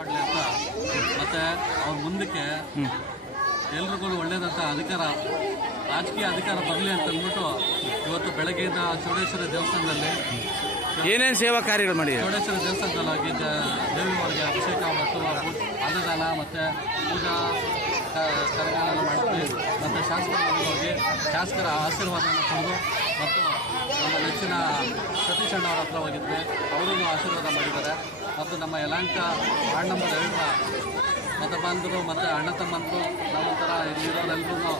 ಮತ್ತೆ ಅವ್ರ ಮುಂದಕ್ಕೆ ಎಲ್ರಿಗೂ ಒಳ್ಳೇದಂತ ಅಧಿಕಾರ ರಾಜಕೀಯ ಅಧಿಕಾರ ಬರಲಿ ಅಂತ ಅಂದ್ಬಿಟ್ಟು ಇವತ್ತು ಬೆಳಗ್ಗೆಯಿಂದ ಚೌಡೇಶ್ವರ ದೇವಸ್ಥಾನದಲ್ಲಿ ಏನೇನು ಸೇವಾ ಕಾರ್ಯಗಳು ಮಾಡಿ ಚೌಡೇಶ್ವರ ದೇವಸ್ಥಾನದಲ್ಲಿ ದೇವಿಯವರಿಗೆ ಅಭಿಷೇಕ ಮತ್ತು ಅನ್ನದಾನ ಮತ್ತು ಪೂಜಾ ಕ- ಕಾರ್ಯಗಳನ್ನು ಮಾಡಿದ್ವಿ ಮತ್ತು ಶಾಸಕರಿಗೆ ಹೋಗಿ ಶಾಸಕರ ಆಶೀರ್ವಾದವನ್ನು ಪಡೆದು ಮತ್ತು ನಮ್ಮ ನೆಚ್ಚಿನ ಸತೀಶ್ ಅಣ್ಣ ಅವರ ಹತ್ರ ಅವರನ್ನು ಅವರೂ ಆಶೀರ್ವಾದ ಮಾಡಿದ್ದಾರೆ. ಮತ್ತು ನಮ್ಮ ಯಲಾಂಕ ವಾರ್ಡ್ ನಂಬರ್ ಎರಡರ ಮತ ಬಾಂಧವರು ಮತ್ತು ಅಣ್ಣ ತಮ್ಮಂದರು ನಂತರ ಇಲ್ಲಿರೋರೆಲ್ಲರೂ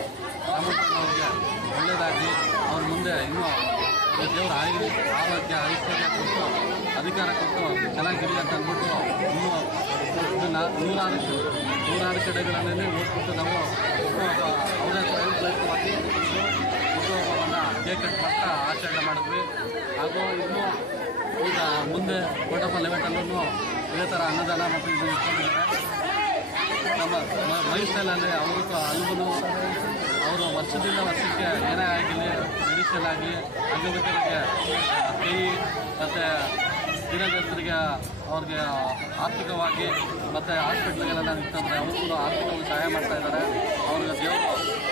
ಅವರಿಗೆ ಒಳ್ಳೆಯದಾಗಿ ಅವ್ರ ಮುಂದೆ ಇನ್ನೂ ದೇವರ ಆಯು, ಆರೋಗ್ಯ, ಐಶ್ವರ್ಯ ಕೊಟ್ಟು, ಅಧಿಕಾರ ಕೊಟ್ಟು ಚೆನ್ನಾಗಿರಲಿ ಅಂತ ಅಂದ್ಬಿಟ್ಟು ಇನ್ನೂ ನೂರಾರು ನೂರಾರು ಕಡೆಗಳಲ್ಲಿ ಓದ್ಬಿಟ್ಟು ನಾವು ಹುಟ್ಟುಹಬ್ಬ ಅವರೇ ಸ್ವಯಂ ಪ್ರೇರಿತವಾಗಿ ಹುಟ್ಟುಹಬ್ಬವನ್ನು ಕೇಕ್ ಮಾತ್ರ ಆಚರಣೆ ಮಾಡಿದ್ವಿ. ಹಾಗೂ ಇನ್ನೂ ಈಗ ಮುಂದೆ ಕೋಟಪ್ಪ ಲೆವೆಟಲ್ಲೂ ಇದೇ ಥರ ಅನ್ನದಾನ ಮತ್ತು ಇದು ನಮ್ಮ ಮೈಸೂರಲ್ಲಿ ಅವ್ರಿಗೂ ಅಲ್ವನು ಅವರು ವರ್ಷದಿಂದ ವರ್ಷಕ್ಕೆ ಏನೇ ಆಗಲಿ ಮೆಡಿಸಲ್ ಆಗಲಿ ಅಂಗವಿಕಲರಿಗೆ ಕೈ ಮತ್ತು ದಿನಗಸ್ತರಿಗೆ ಅವ್ರಿಗೆ ಆರ್ಥಿಕವಾಗಿ ಮತ್ತು ಹಾಸ್ಪಿಟ್ಲಿಗೆಲ್ಲ ನಿಂತಂದರೆ ಅವ್ರಿಗೂ ಆರ್ಥಿಕವಾಗಿ ಸಹಾಯ ಮಾಡ್ತಾ ಇದ್ದಾರೆ. ಅವ್ರಿಗೆ ದೇವರು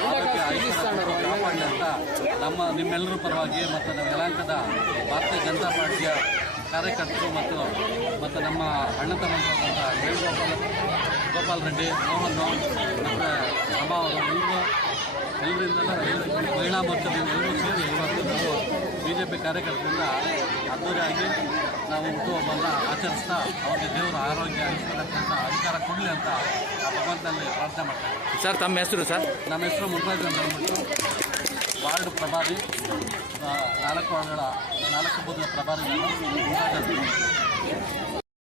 ಆರೋಗ್ಯ ಸಾವಿರ ಕಾಪಾಡಲಿ ಅಂತ ನಮ್ಮ ನಿಮ್ಮೆಲ್ಲರ ಪರವಾಗಿ ಮತ್ತು ನಮ್ಮ ಯಲಾಂಕದ ಭಾರತೀಯ ಜನತಾ ಪಾರ್ಟಿಯ ಕಾರ್ಯಕರ್ತರು ಮತ್ತು ಮತ್ತು ನಮ್ಮ ಅಣ್ಣ ತಮ್ಮಂತಹ ವೇಣುಗೋಪಾಲ್ ಗೋಪಾಲ್ ರೆಡ್ಡಿ ಮೋಹನ್ ಮತ್ತು ಅಮ್ಮ ಅವರು ಎಲ್ಲರೂ ಎಲ್ಲರಿಂದಲೂ ಎಲ್ಲ ಮಹಿಳಾ ಮೋರ್ಚಾದಿಂದ ಎಲ್ಲರೂ ಸೇರಿ ಇವತ್ತು ನಾವು ಬಿ ಜೆ ಪಿ ಕಾರ್ಯಕರ್ತರಿಂದ ಅದ್ದೂರಿಯಾಗಿ ನಾವು ಹುಟ್ಟುಹಬ್ಬವನ್ನು ಆಚರಿಸ್ತಾ ಅವ್ರಿಗೆ ದೇವರ ಆರೋಗ್ಯ ಅಂತ ಅಧಿಕಾರ ಕೊಡಲಿ ಅಂತ ಆ ಭಗವಂತನಲ್ಲಿ ಪ್ರಾರ್ಥನೆ ಮಾಡ್ತಾರೆ ಸರ್ ತಮ್ಮ ಹೆಸರು ಸರ್? ನಮ್ಮ ಹೆಸರು ಮುನ್ರಾಜ್ ಅಂತ ಅಂದ್ಬಿಟ್ಟು ವಾರ್ಡ್ ಪ್ರಭಾರಿ ಆ, ನಾಲ್ಕು ವಾರ್ಡ್ಗಳ ನಾಲ್ಕು ಬೂತ್ಗಳ ಪ್ರಭಾರಿ ನಾನು ಮುನ್ರಾಜ್ ಅಂತ